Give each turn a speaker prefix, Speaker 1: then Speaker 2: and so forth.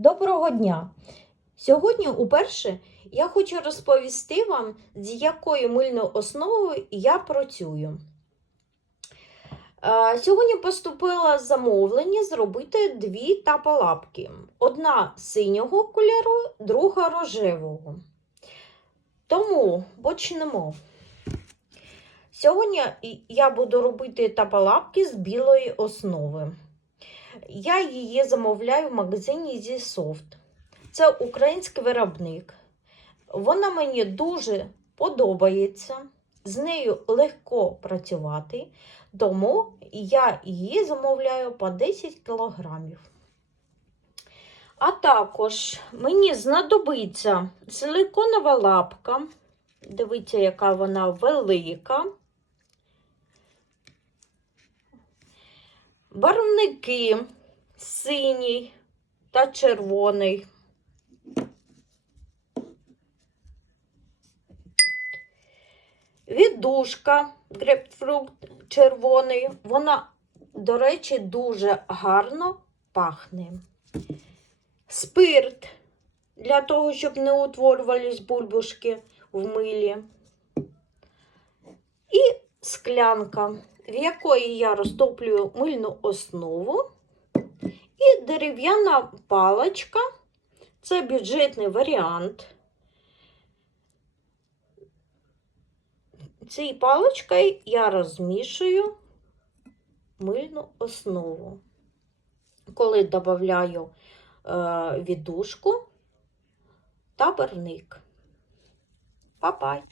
Speaker 1: Доброго дня! Сьогодні уперше я хочу розповісти вам, з якою мильною основою я працюю. Е, Сьогодні поступило замовлення зробити дві тапалапки. Одна синього кольору, друга рожевого. Тому почнемо. Сьогодні я буду робити тапалапки з білої основи. Я її замовляю в магазині зі Софт. Це український виробник. Вона мені дуже подобається. З нею легко працювати, тому я її замовляю по 10 кілограмів. А також мені знадобиться силиконова лапка. Дивіться, яка вона велика. Барвники синій та червоний. Віддушка грейпфрут червоний. Вона, до речі, дуже гарно пахне. Спирт для того, щоб не утворювались бульбушки в милі. І склянка, в якої я розтоплюю мильну основу. І дерев'яна паличка. Це бюджетний варіант. Цією паличкою я розмішую мильну основу. Коли додаю е, віддушку та барник. Па-пай!